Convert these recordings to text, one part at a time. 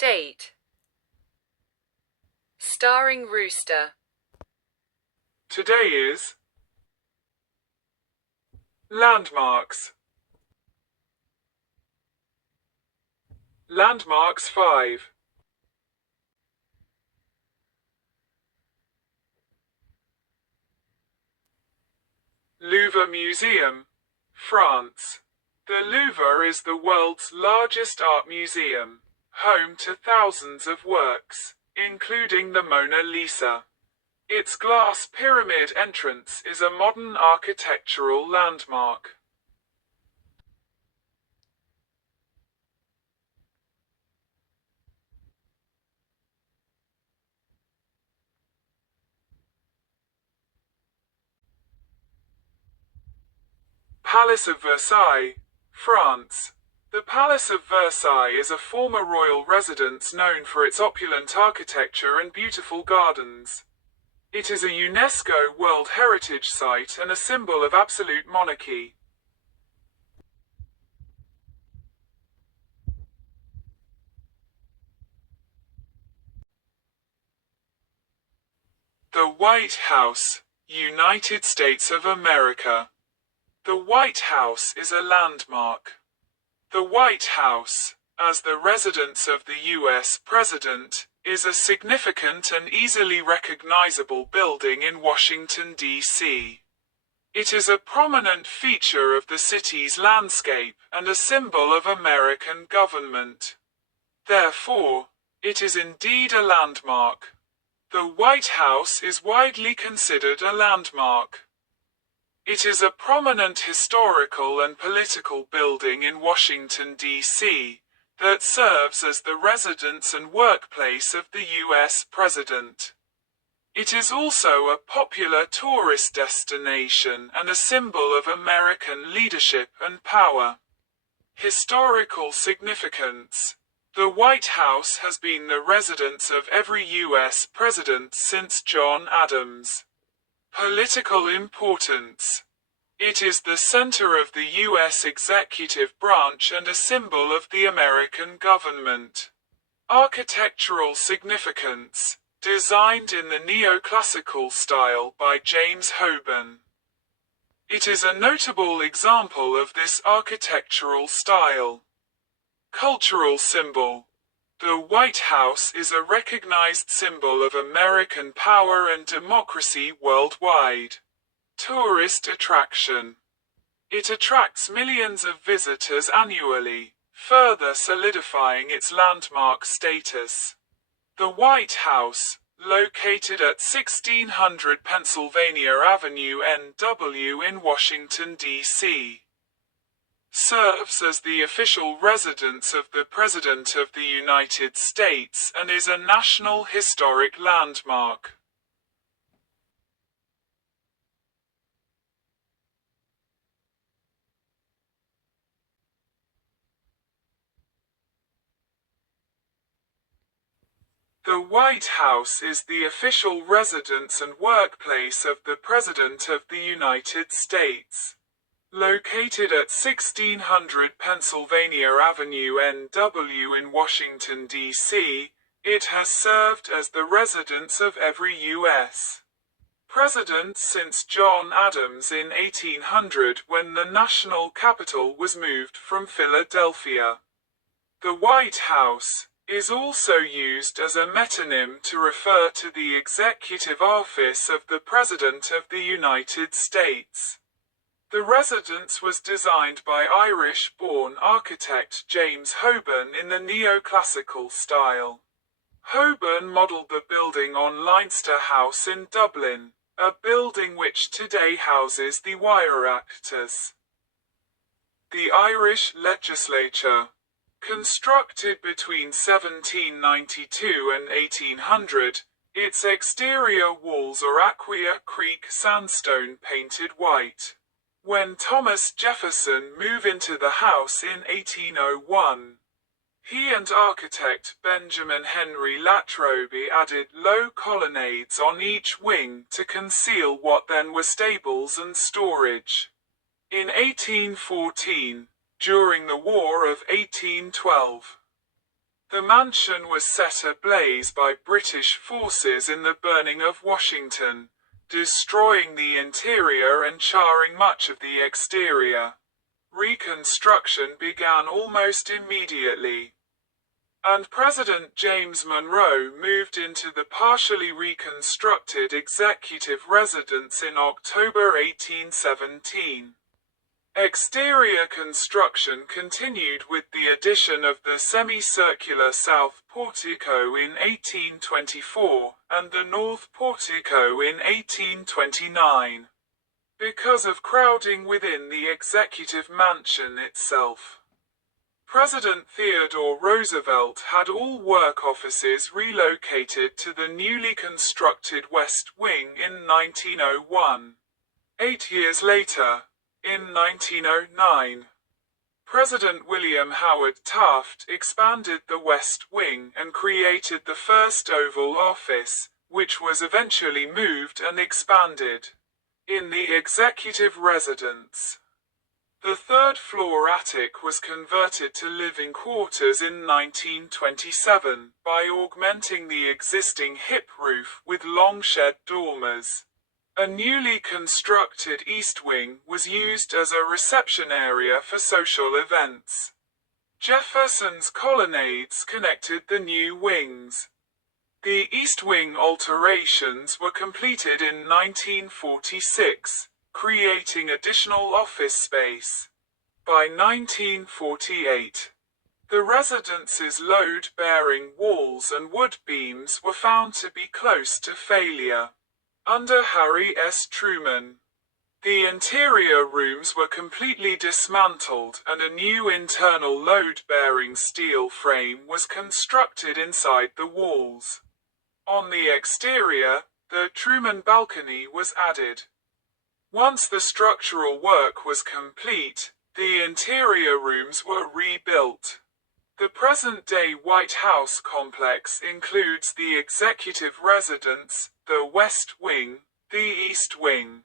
State. Starring rooster. Today is landmarks. Landmarks 5. Louvre Museum, France. The Louvre is the world's largest art museum, home to thousands of works, including the Mona Lisa. Its glass pyramid entrance is a modern architectural landmark. Palace of Versailles, France. The Palace of Versailles is a former royal residence known for its opulent architecture and beautiful gardens. It is a UNESCO World Heritage Site and a symbol of absolute monarchy. The White House, United States of America. The White House is a landmark. The White House, as the residence of the U.S. President, is a significant and easily recognizable building in Washington, D.C. It is a prominent feature of the city's landscape and a symbol of American government. Therefore, it is indeed a landmark. The White House is widely considered a landmark. It is a prominent historical and political building in Washington, D.C., that serves as the residence and workplace of the U.S. President. It is also a popular tourist destination and a symbol of American leadership and power. Historical significance. The White House has been the residence of every U.S. president since John Adams. Political importance. It is the center of the U.S. executive branch and a symbol of the American government. Architectural significance. Designed in the neoclassical style by James Hoban. It is a notable example of this architectural style. Cultural symbol. The White House is a recognized symbol of American power and democracy worldwide. Tourist attraction. It attracts millions of visitors annually, further solidifying its landmark status. The White House, located at 1600 Pennsylvania Avenue NW in Washington, D.C., serves as the official residence of the President of the United States and is a National Historic Landmark. The White House is the official residence and workplace of the President of the United States. Located at 1600 Pennsylvania Avenue NW in Washington, D.C., it has served as the residence of every U.S. president since John Adams in 1800 when the national capital was moved from Philadelphia. The White House is also used as a metonym to refer to the executive office of the President of the United States. The residence was designed by Irish-born architect James Hoban in the neoclassical style. Hoban modeled the building on Leinster House in Dublin, a building which today houses the Oireachtas. The Irish legislature. Constructed between 1792 and 1800, its exterior walls are Aquia Creek sandstone painted white. When Thomas Jefferson moved into the house in 1801, he and architect Benjamin Henry Latrobe added low colonnades on each wing to conceal what then were stables and storage. In 1814, during the War of 1812, The mansion was set ablaze by British forces in the burning of Washington, destroying the interior and charring much of the exterior. Reconstruction began almost immediately, and President James Monroe moved into the partially reconstructed executive residence in October 1817. Exterior construction continued with the addition of the semicircular south portico in 1824, and the north portico in 1829. Because of crowding within the executive mansion itself, President Theodore Roosevelt had all work offices relocated to the newly constructed West Wing in 1901. 8 years later, in 1909, President William Howard Taft expanded the West Wing and created the first Oval Office, which was eventually moved and expanded in the executive residence. The third-floor attic was converted to living quarters in 1927 by augmenting the existing hip roof with long shed dormers. A newly constructed East Wing was used as a reception area for social events. Jefferson's colonnades connected the new wings. The East Wing alterations were completed in 1946, creating additional office space. By 1948, the residence's load-bearing walls and wood beams were found to be close to failure. Under Harry S. Truman, the interior rooms were completely dismantled and a new internal load-bearing steel frame was constructed inside the walls. On the exterior, the Truman balcony was added. Once the structural work was complete, the interior rooms were rebuilt. The present-day White House complex includes the executive residence, the West Wing, the East Wing,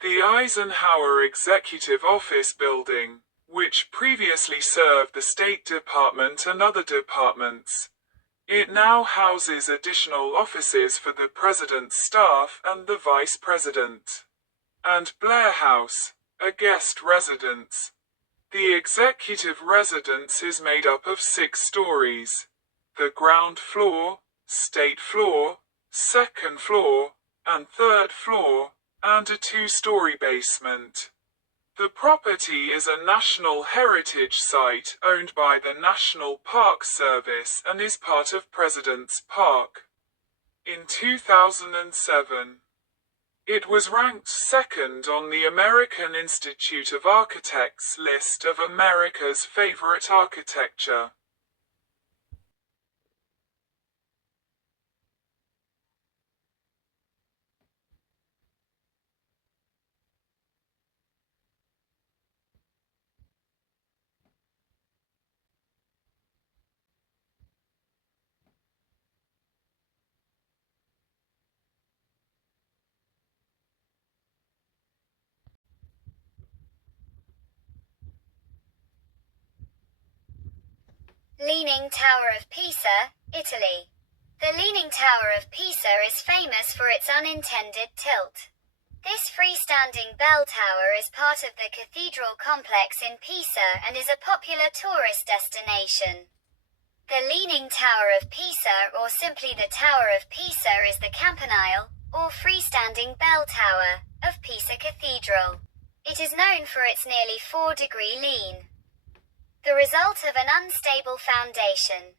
the Eisenhower Executive Office Building, which previously served the State Department and other departments. It now houses additional offices for the President's staff and the Vice President. And Blair House, a guest residence. The executive residence is made up of 6 stories. The ground floor, state floor, second floor, and third floor, and a 2-story basement. The property is a National Heritage Site owned by the National Park Service and is part of President's Park. In 2007, it was ranked second on the American Institute of Architects list of America's favorite architecture. Leaning Tower of Pisa, Italy. The Leaning Tower of Pisa is famous for its unintended tilt. This freestanding bell tower is part of the cathedral complex in Pisa and is a popular tourist destination. The Leaning Tower of Pisa, or simply the Tower of Pisa, is the campanile, or freestanding bell tower, of Pisa Cathedral. It is known for its nearly 4-degree lean, the result of an unstable foundation.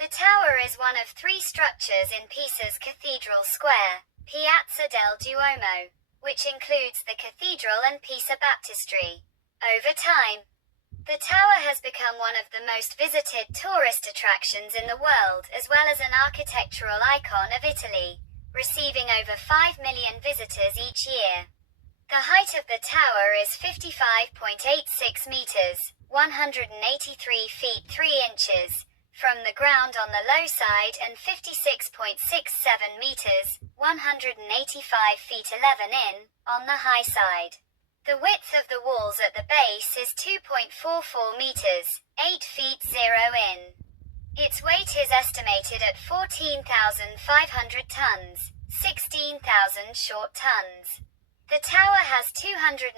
The tower is one of 3 structures in Pisa's Cathedral Square, Piazza del Duomo, which includes the cathedral and Pisa Baptistry. Over time, the tower has become one of the most visited tourist attractions in the world, as well as an architectural icon of Italy, receiving over 5 million visitors each year. The height of the tower is 55.86 meters, 183 feet 3 inches, from the ground on the low side and 56.67 meters, 185 feet 11 in, on the high side. The width of the walls at the base is 2.44 meters, 8 feet 0 in. Its weight is estimated at 14,500 tons, 16,000 short tons. The tower has 296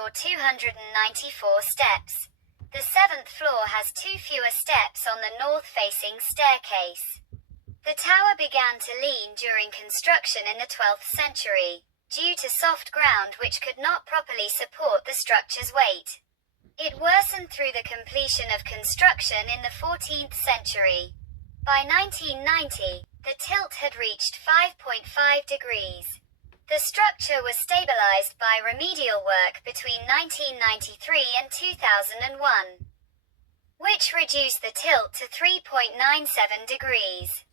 or 294 steps. The 7th floor has 2 fewer steps on the north-facing staircase. The tower began to lean during construction in the 12th century, due to soft ground which could not properly support the structure's weight. It worsened through the completion of construction in the 14th century. By 1990, the tilt had reached 5.5 degrees. The structure was stabilized by remedial work between 1993 and 2001, which reduced the tilt to 3.97 degrees.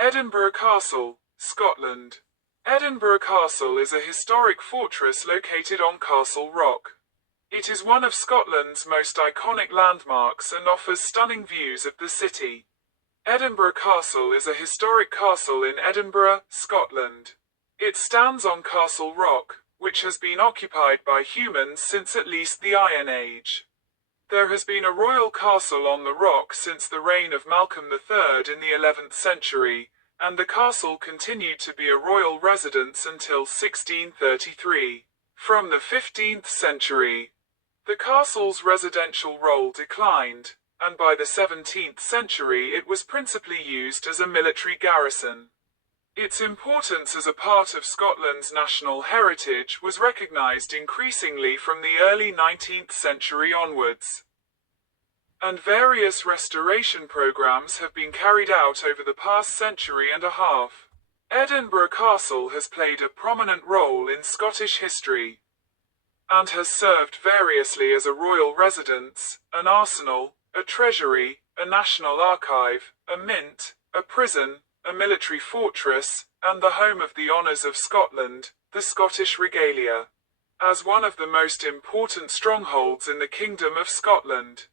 Edinburgh Castle, Scotland. Edinburgh Castle is a historic fortress located on Castle Rock. It is one of Scotland's most iconic landmarks and offers stunning views of the city. Edinburgh Castle is a historic castle in Edinburgh, Scotland. It stands on Castle Rock, which has been occupied by humans since at least the Iron Age. There has been a royal castle on the rock since the reign of Malcolm III in the 11th century, and the castle continued to be a royal residence until 1633. From the 15th century, the castle's residential role declined, and by the 17th century it was principally used as a military garrison. Its importance as a part of Scotland's national heritage was recognised increasingly from the early 19th century onwards, and various restoration programmes have been carried out over the past century and a half. Edinburgh Castle has played a prominent role in Scottish history, and has served variously as a royal residence, an arsenal, a treasury, a national archive, a mint, a prison, a military fortress, and the home of the honours of Scotland, the Scottish regalia, as one of the most important strongholds in the Kingdom of Scotland.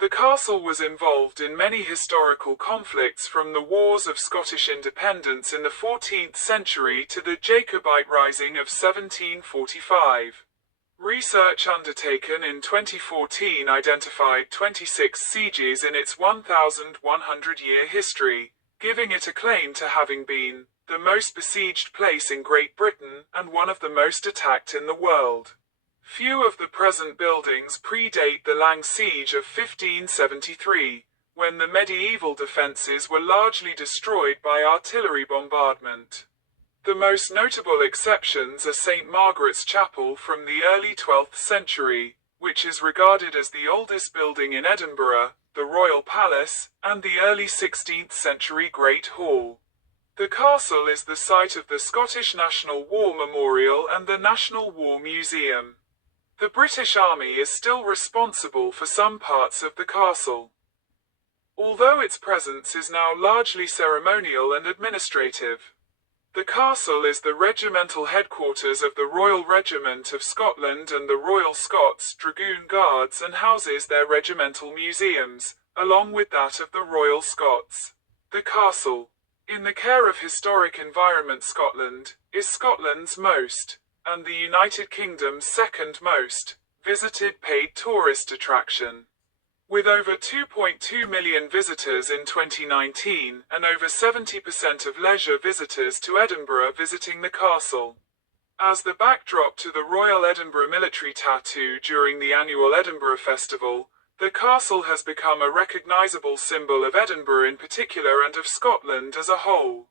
The castle was involved in many historical conflicts from the Wars of Scottish Independence in the 14th century to the Jacobite Rising of 1745. Research undertaken in 2014 identified 26 sieges in its 1,100-year history, giving it a claim to having been the most besieged place in Great Britain and one of the most attacked in the world. Few of the present buildings predate the Lang Siege of 1573, when the medieval defences were largely destroyed by artillery bombardment. The most notable exceptions are St. Margaret's Chapel from the early 12th century, which is regarded as the oldest building in Edinburgh, the Royal Palace, and the early 16th century Great Hall. The castle is the site of the Scottish National War Memorial and the National War Museum. The British Army is still responsible for some parts of the castle, although its presence is now largely ceremonial and administrative. The castle is the regimental headquarters of the Royal Regiment of Scotland and the Royal Scots Dragoon Guards and houses their regimental museums, along with that of the Royal Scots. The castle, in the care of Historic Environment Scotland, is Scotland's most, and the United Kingdom's second most, visited paid tourist attraction. With over 2.2 million visitors in 2019 and over 70% of leisure visitors to Edinburgh visiting the castle. As the backdrop to the Royal Edinburgh Military Tattoo during the annual Edinburgh Festival, the castle has become a recognisable symbol of Edinburgh in particular and of Scotland as a whole.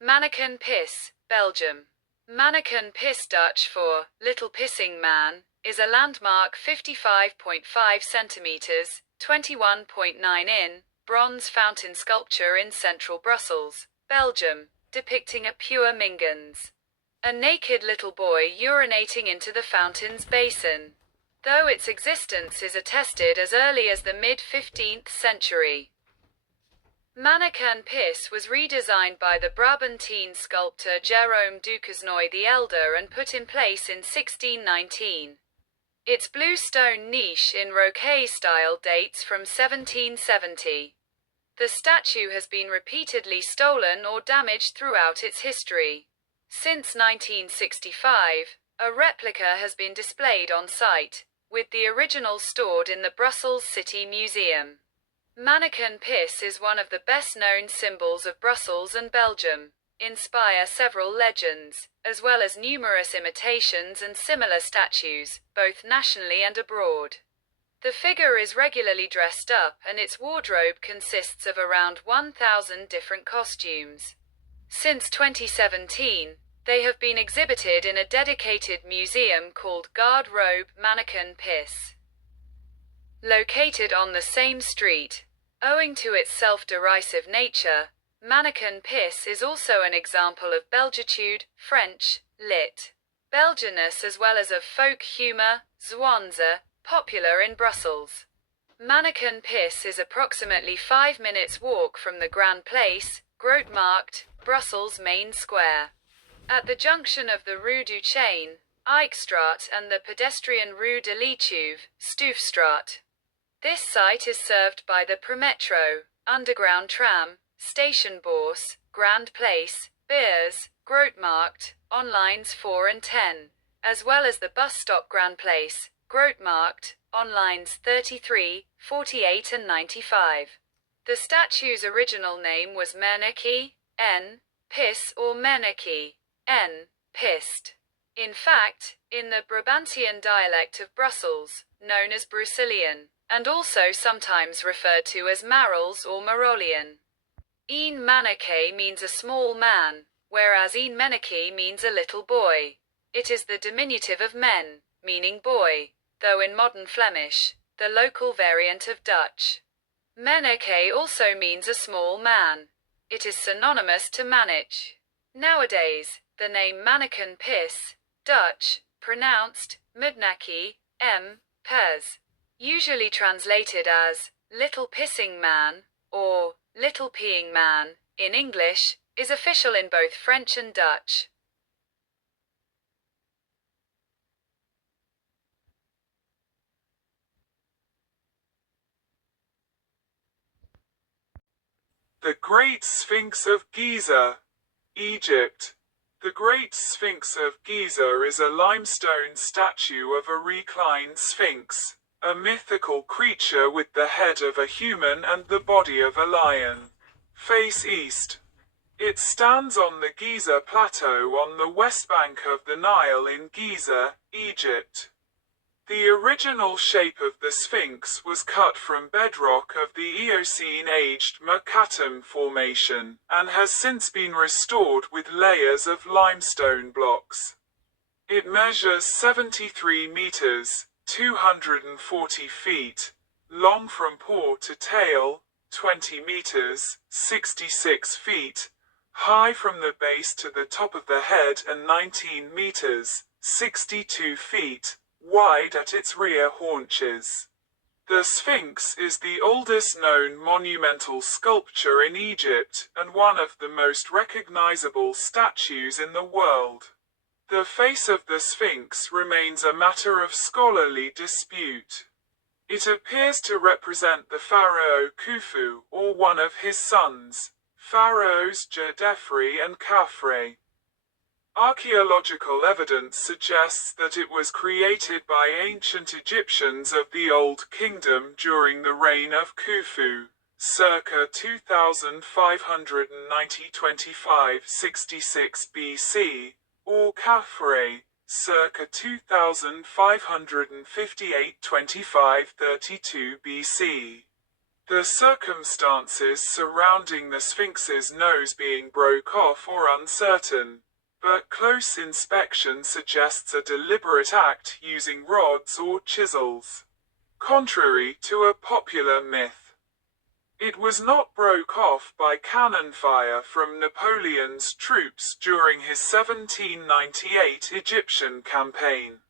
Manneken Pis, Belgium. Manneken Pis, Dutch for Little Pissing Man, is a landmark 55.5 centimeters, 21.9 in, bronze fountain sculpture in central Brussels, Belgium, depicting a pure mingens, a naked little boy urinating into the fountain's basin. though its existence is attested as early as the mid-15th century. Mannequin Pis was redesigned by the Brabantine sculptor Jérôme Duquesnoy the Elder and put in place in 1619. Its blue stone niche in rocaille style dates from 1770. The statue has been repeatedly stolen or damaged throughout its history. Since 1965, a replica has been displayed on site, with the original stored in the Brussels City Museum. Mannequin Pis is one of the best-known symbols of Brussels and Belgium, inspire several legends, as well as numerous imitations and similar statues, both nationally and abroad. The figure is regularly dressed up and its wardrobe consists of around 1,000 different costumes. Since 2017, they have been exhibited in a dedicated museum called Garde-Robe Mannequin Pis, located on the same street. Owing to its self-derisive nature, Mannequin Pis is also an example of Belgitude, French, lit. Belgianness, as well as of folk humour, zwanze, popular in Brussels. Mannequin Pis is approximately 5 minutes walk from the Grand Place, Grote Markt, Brussels main square. At the junction of the Rue du Chêne, Eickstraat and the pedestrian Rue de l'Étuve, Stoofstraat. This site is served by the Premetro, underground tram, Station Bourse, Grand Place, Beers, Grote Markt, on lines 4 and 10, as well as the bus stop Grand Place, Grote Markt, on lines 33, 48 and 95. The statue's original name was Merneke, N. Pis or Merneke, N. Pist. In fact, in the Brabantian dialect of Brussels, known as Bruxellian, and also sometimes referred to as Marls or Marolian. Een Manneke means a small man, whereas Een Menneke means a little boy. It is the diminutive of men, meaning boy, though in modern Flemish, the local variant of Dutch. Menneke also means a small man. It is synonymous to manage. Nowadays, the name Mannequin Pis, Dutch, pronounced Mudnaki, M. Pez, usually translated as little pissing man or little peeing man in English, is official in both French and Dutch. The Great Sphinx of Giza, Egypt. The Great Sphinx of Giza is a limestone statue of a reclined sphinx, a mythical creature with the head of a human and the body of a lion. Face east. It stands on the Giza Plateau on the west bank of the Nile in Giza, Egypt. The original shape of the Sphinx was cut from bedrock of the Eocene-aged Makatam Formation, and has since been restored with layers of limestone blocks. It measures 73 meters, 240 feet, long from paw to tail, 20 meters, 66 feet, high from the base to the top of the head and 19 meters, 62 feet, wide at its rear haunches. The Sphinx is the oldest known monumental sculpture in Egypt and one of the most recognizable statues in the world. The face of the Sphinx remains a matter of scholarly dispute. It appears to represent the pharaoh Khufu or one of his sons, pharaohs Djedefre and Khafre. Archaeological evidence suggests that it was created by ancient Egyptians of the Old Kingdom during the reign of Khufu, circa 2590–2566 BC, or Khafre, circa 2558–2532 BC. The circumstances surrounding the Sphinx's nose being broke off are uncertain, but close inspection suggests a deliberate act using rods or chisels. Contrary to a popular myth, it was not broke off by cannon fire from Napoleon's troops during his 1798 Egyptian campaign.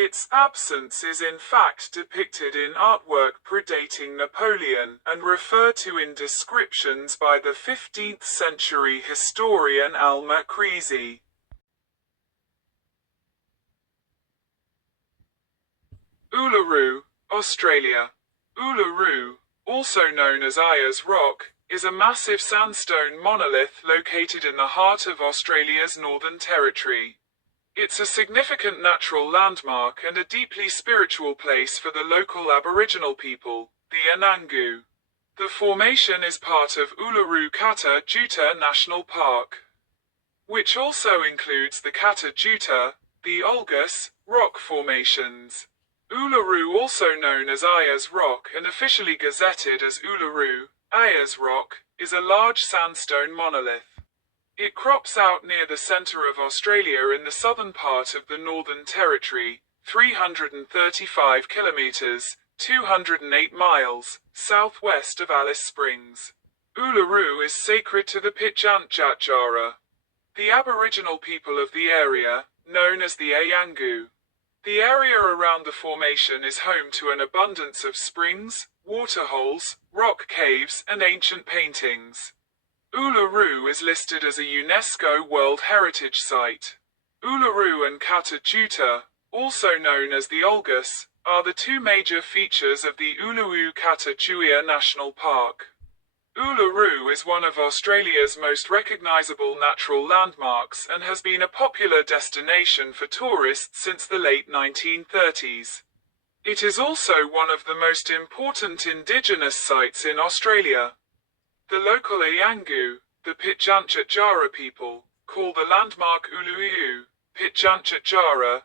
Its absence is in fact depicted in artwork predating Napoleon and referred to in descriptions by the 15th century historian Al-Makrizi. Uluru, Australia. Uluru, also known as Ayers Rock, is a massive sandstone monolith located in the heart of Australia's Northern Territory. It's a significant natural landmark and a deeply spiritual place for the local Aboriginal people, the Anangu. The formation is part of Uluru Kata Tjuta National Park, which also includes the Kata Tjuta, the Olgus, rock formations. Uluru, also known as Ayers Rock and officially gazetted as Uluru, Ayers Rock, is a large sandstone monolith. It crops out near the centre of Australia in the southern part of the Northern Territory, 335 kilometres, 208 miles, southwest of Alice Springs. Uluru is sacred to the Pitjantjatjara, the Aboriginal people of the area, known as the Ayangu. The area around the formation is home to an abundance of springs, waterholes, rock caves, and ancient paintings. Uluru is listed as a UNESCO World Heritage Site. Uluru and Kata Tjuta, also known as the Olgus, are the two major features of the Uluru Kata Tjuta National Park. Uluru is one of Australia's most recognisable natural landmarks and has been a popular destination for tourists since the late 1930s. It is also one of the most important indigenous sites in Australia. The local Ayangu, the Pitjantjatjara people, call the landmark Uluru, Pitjantjatjara.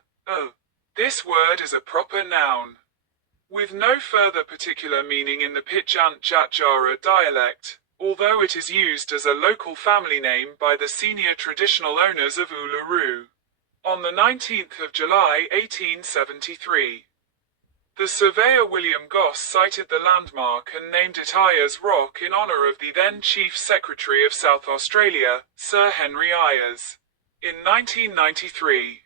This word is a proper noun, with no further particular meaning in the Pitjantjatjara dialect, although it is used as a local family name by the senior traditional owners of Uluru. On the 19th of July 1873, the surveyor William Goss sighted the landmark and named it Ayers Rock in honour of the then Chief Secretary of South Australia, Sir Henry Ayers. In 1993,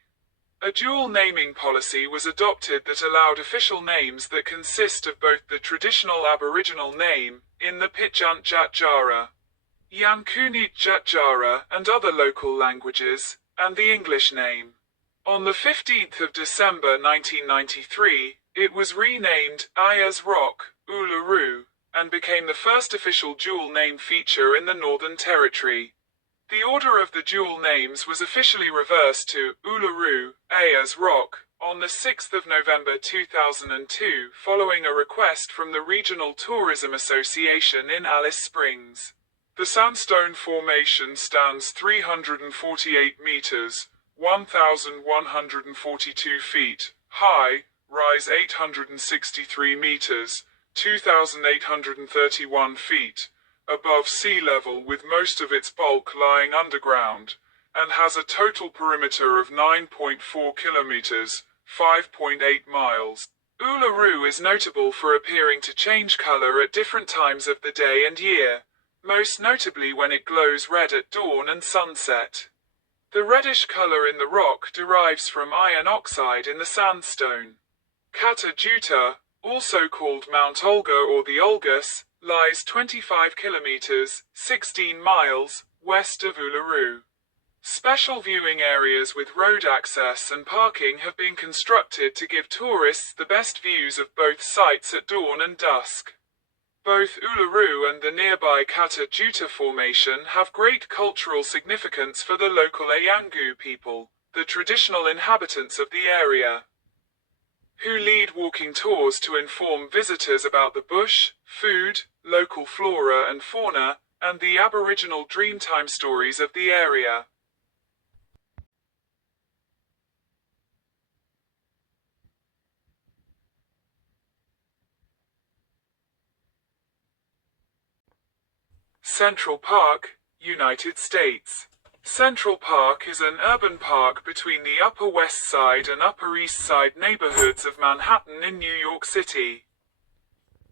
a dual naming policy was adopted that allowed official names that consist of both the traditional Aboriginal name, in the Pitjantjatjara, Yankunitjatjara and other local languages, and the English name. On the 15th of December 1993, it was renamed Ayers Rock, Uluru, and became the first official dual name feature in the Northern Territory. The order of the dual names was officially reversed to Uluru, Ayers Rock, on the 6th of November 2002 following a request from the Regional Tourism Association in Alice Springs. The sandstone formation stands 348 meters, 1,142 feet, high, rise 863 meters, 2,831 feet, above sea level with most of its bulk lying underground, and has a total perimeter of 9.4 kilometers, 5.8 miles. Uluru is notable for appearing to change color at different times of the day and year, most notably when it glows red at dawn and sunset. The reddish color in the rock derives from iron oxide in the sandstone. Kata Tjuta, also called Mount Olga or the Olgus, lies 25 kilometers, 16 miles, west of Uluru. Special viewing areas with road access and parking have been constructed to give tourists the best views of both sites at dawn and dusk. Both Uluru and the nearby Kata Tjuta formation have great cultural significance for the local Ayangu people, the traditional inhabitants of the area, who lead walking tours to inform visitors about the bush, food, local flora and fauna, and the Aboriginal Dreamtime stories of the area. Central Park, United States. Central Park is an urban park between the Upper West Side and Upper East Side neighborhoods of Manhattan in New York City,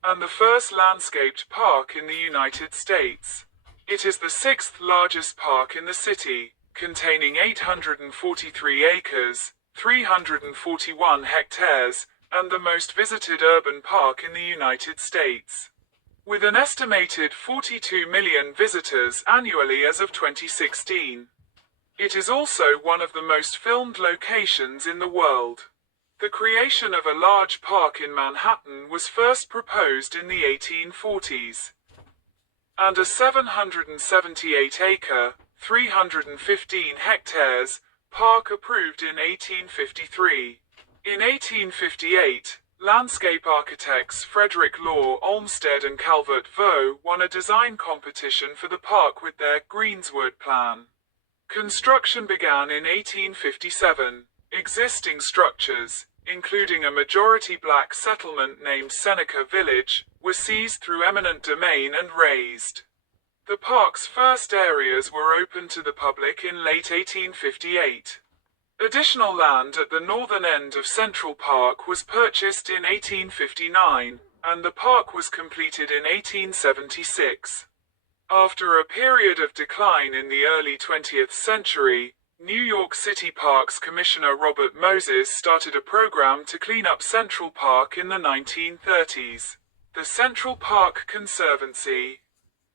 and the first landscaped park in the United States. It is the sixth largest park in the city, containing 843 acres, 341 hectares, and the most visited urban park in the United States, with an estimated 42 million visitors annually as of 2016. It is also one of the most filmed locations in the world. The creation of a large park in Manhattan was first proposed in the 1840s, and a 778-acre, 315 hectares, park approved in 1853. In 1858, landscape architects Frederick Law Olmsted and Calvert Vaux won a design competition for the park with their Greenswood plan. Construction began in 1857. Existing structures, including a majority black settlement named Seneca Village, were seized through eminent domain and razed. The park's first areas were opened to the public in late 1858. Additional land at the northern end of Central Park was purchased in 1859, and the park was completed in 1876. After a period of decline in the early 20th century, New York City Parks Commissioner Robert Moses started a program to clean up Central Park in the 1930s. The Central Park Conservancy,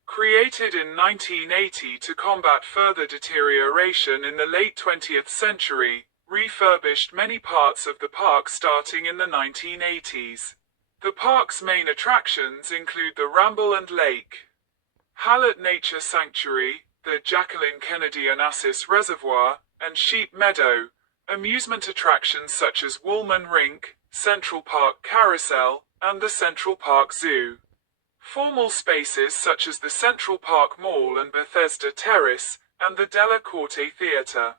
created in 1980 to combat further deterioration in the late 20th century, refurbished many parts of the park starting in the 1980s. The park's main attractions include the Ramble and Lake, Hallett Nature Sanctuary, the Jacqueline Kennedy Onassis Reservoir, and Sheep Meadow. Amusement attractions such as Woolman Rink, Central Park Carousel, and the Central Park Zoo. Formal spaces such as the Central Park Mall and Bethesda Terrace, and the Della Corte Theatre.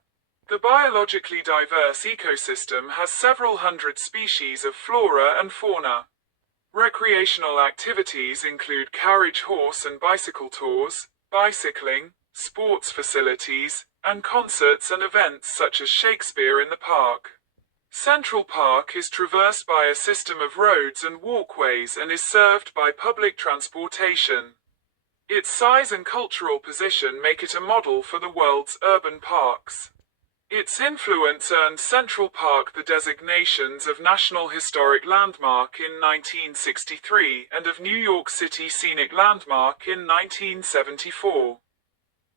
The biologically diverse ecosystem has several hundred species of flora and fauna. Recreational activities include carriage horse and bicycle tours, bicycling, sports facilities, and concerts and events such as Shakespeare in the Park. Central Park is traversed by a system of roads and walkways and is served by public transportation. Its size and cultural position make it a model for the world's urban parks. Its influence earned Central Park the designations of National Historic Landmark in 1963 and of New York City Scenic Landmark in 1974.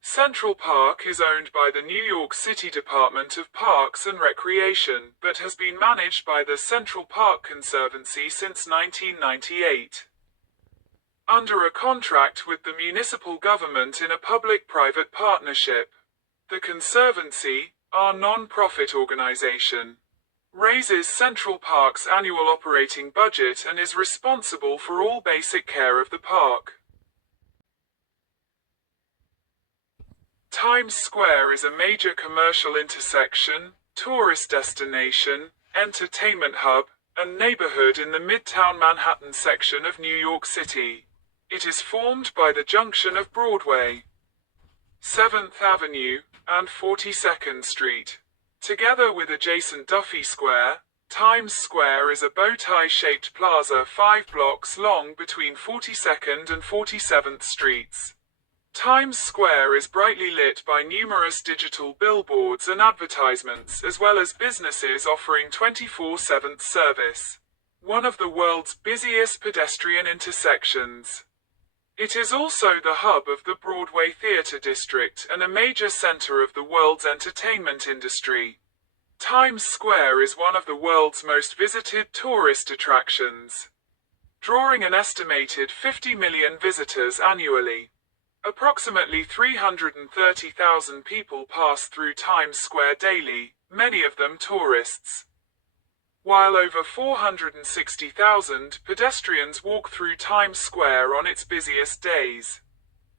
Central Park is owned by the New York City Department of Parks and Recreation, but has been managed by the Central Park Conservancy since 1998. Under a contract with the municipal government in a public-private partnership. The Conservancy, our non-profit organization, raises Central Park's annual operating budget and is responsible for all basic care of the park. Times Square is a major commercial intersection, tourist destination, entertainment hub, and neighborhood in the Midtown Manhattan section of New York City. It is formed by the junction of Broadway, 7th Avenue, and 42nd Street. Together with adjacent Duffy Square, Times Square is a bow-tie-shaped plaza 5 blocks long between 42nd and 47th Streets. Times Square is brightly lit by numerous digital billboards and advertisements, as well as businesses offering 24/7 service. One of the world's busiest pedestrian intersections. It is also the hub of the Broadway Theatre District and a major center of the world's entertainment industry. Times Square is one of the world's most visited tourist attractions, drawing an estimated 50 million visitors annually. Approximately 330,000 people pass through Times Square daily, many of them tourists, while over 460,000 pedestrians walk through Times Square on its busiest days.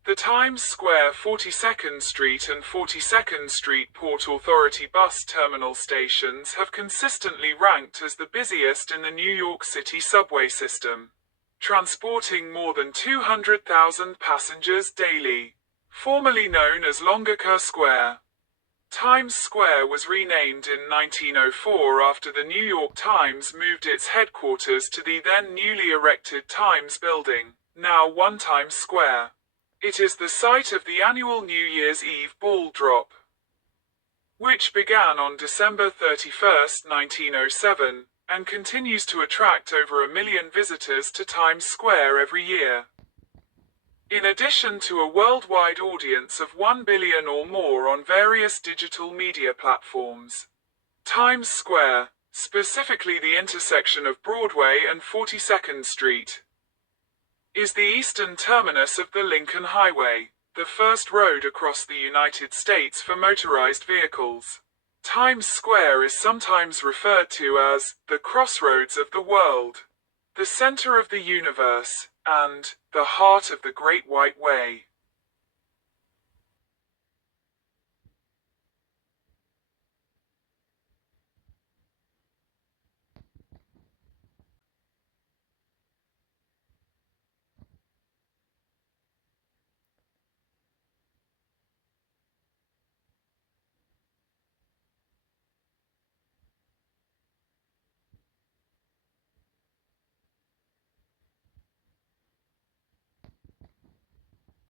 The Times Square 42nd Street and 42nd Street Port Authority bus terminal stations have consistently ranked as the busiest in the New York City subway system, transporting more than 200,000 passengers daily. Formerly known as Longacre Square, Times Square was renamed in 1904 after the New York Times moved its headquarters to the then newly erected Times Building, now One Times Square. It is the site of the annual New Year's Eve ball drop. which began on December 31, 1907, and continues to attract over 1 million visitors to Times Square every year. In addition to a worldwide audience of 1 billion or more on various digital media platforms, Times Square, specifically the intersection of Broadway and 42nd Street, is the eastern terminus of the Lincoln Highway, the first road across the United States for motorized vehicles. Times Square is sometimes referred to as the crossroads of the world, the center of the universe, and the heart of the Great White Way.